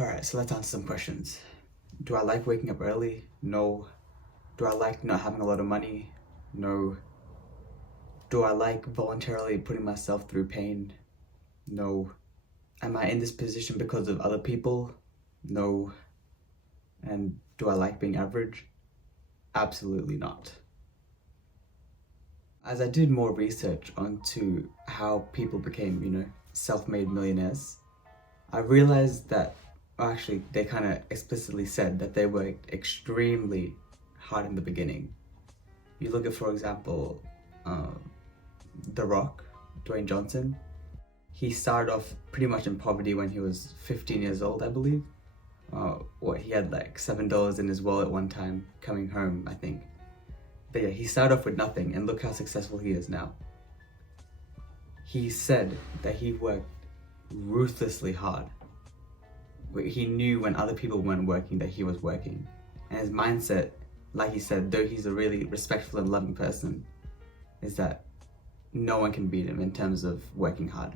Alright, so let's answer some questions. Do I like waking up early? No. Do I like not having a lot of money? No. Do I like voluntarily putting myself through pain? No. Am I in this position because of other people? No. And do I like being average? Absolutely not. As I did more research onto how people became, self-made millionaires, I realized that, well, actually, they kind of explicitly said that they worked extremely hard in the beginning. You look at, for example, The Rock, Dwayne Johnson. He started off pretty much in poverty when he was 15 years old, I believe. He had like $7 in his wallet one time coming home, I think. But yeah, he started off with nothing, and look how successful he is now. He said that he worked ruthlessly hard. He knew when other people weren't working that he was working. And his mindset, like he said, though he's a really respectful and loving person, is that no one can beat him in terms of working hard.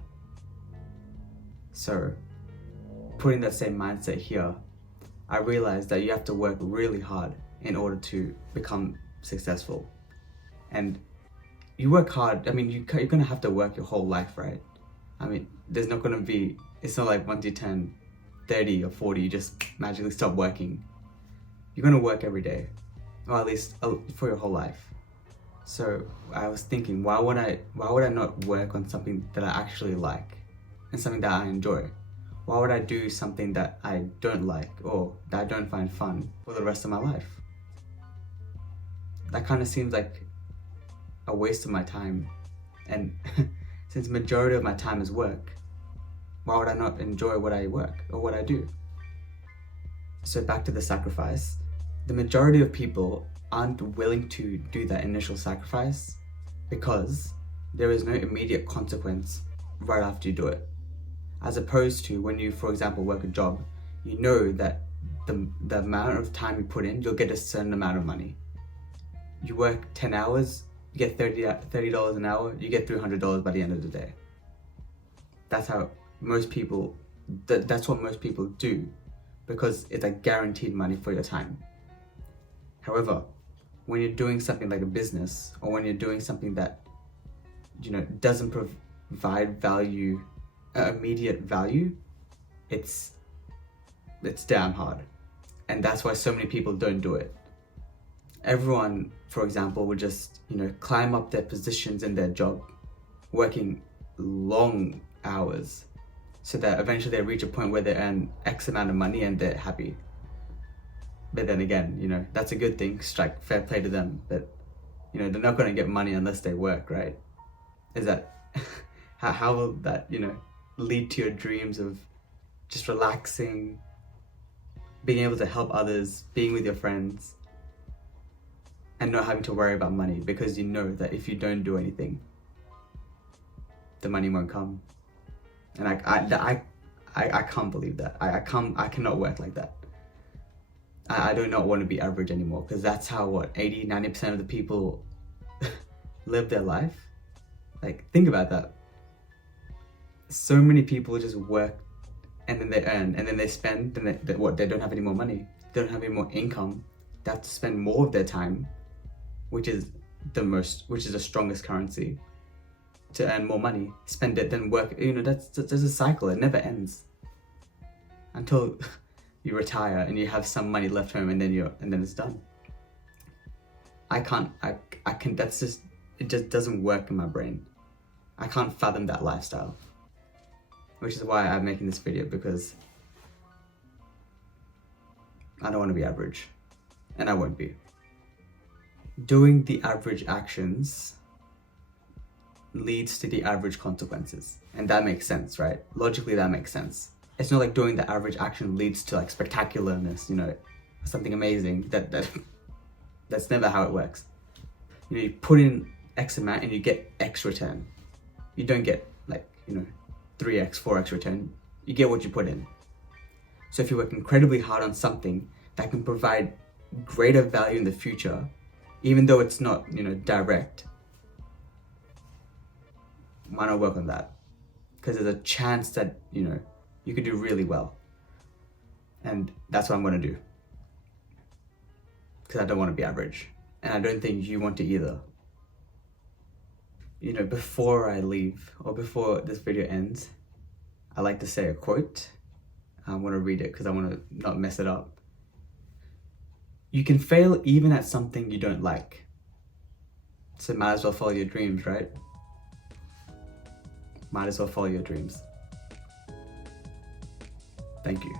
So, putting that same mindset here, I realized that you have to work really hard in order to become successful. And you work hard, you're gonna have to work your whole life, right? There's not gonna be, it's not like once you turn 30 or 40, you just magically stop working. You're gonna work every day, or at least for your whole life. So I was thinking, why would I not work on something that I actually like and something that I enjoy? Why would I do something that I don't like or that I don't find fun for the rest of my life? That kind of seems like a waste of my time. And since the majority of my time is work, why would I not enjoy what I work or what I do? So back to the sacrifice. The majority of people aren't willing to do that initial sacrifice because there is no immediate consequence right after you do it. As opposed to when you, for example, work a job, you know that the amount of time you put in, you'll get a certain amount of money. You work 10 hours, you get $30 an hour, you get $300 by the end of the day. That's how most people, that's what most people do, because it's like guaranteed money for your time. However, when you're doing something like a business, or when you're doing something that, doesn't provide value, immediate value, it's damn hard. And that's why so many people don't do it. Everyone, for example, would just, climb up their positions in their job, working long hours, so that eventually they reach a point where they earn X amount of money and they're happy. But then again, that's a good thing, strike, fair play to them, but, they're not going to get money unless they work, right? Is that, how will that, lead to your dreams of just relaxing, being able to help others, being with your friends, and not having to worry about money, because you know that if you don't do anything, the money won't come. And I can't believe that. I cannot work like that. I do not want to be average anymore, because that's how 80-90% of the people live their life. Like, think about that. So many people just work and then they earn and then they spend, and they don't have any more money, they don't have any more income, they have to spend more of their time, which is the strongest currency, to earn more money, spend it, then work. That's a cycle. It never ends until you retire and you have some money left home, and then it's done. It just doesn't work in my brain. I can't fathom that lifestyle, which is why I'm making this video, because I don't want to be average, and I won't be. Doing the average actions leads to the average consequences, and that makes sense, right? Logically, that makes sense. It's not like doing the average action leads to like spectacularness, something amazing. That's never how it works. You put in X amount and you get X return. You don't get 3x, 4x return. You get what you put in. So if you work incredibly hard on something that can provide greater value in the future, even though it's not, direct, why not work on that? Because there's a chance that, you could do really well. And that's what I'm gonna do. Because I don't want to be average. And I don't think you want to either. You know, before I leave, or before this video ends, I like to say a quote. I want to read it because I want to not mess it up. You can fail even at something you don't like. So might as well follow your dreams, right? Might as well follow your dreams. Thank you.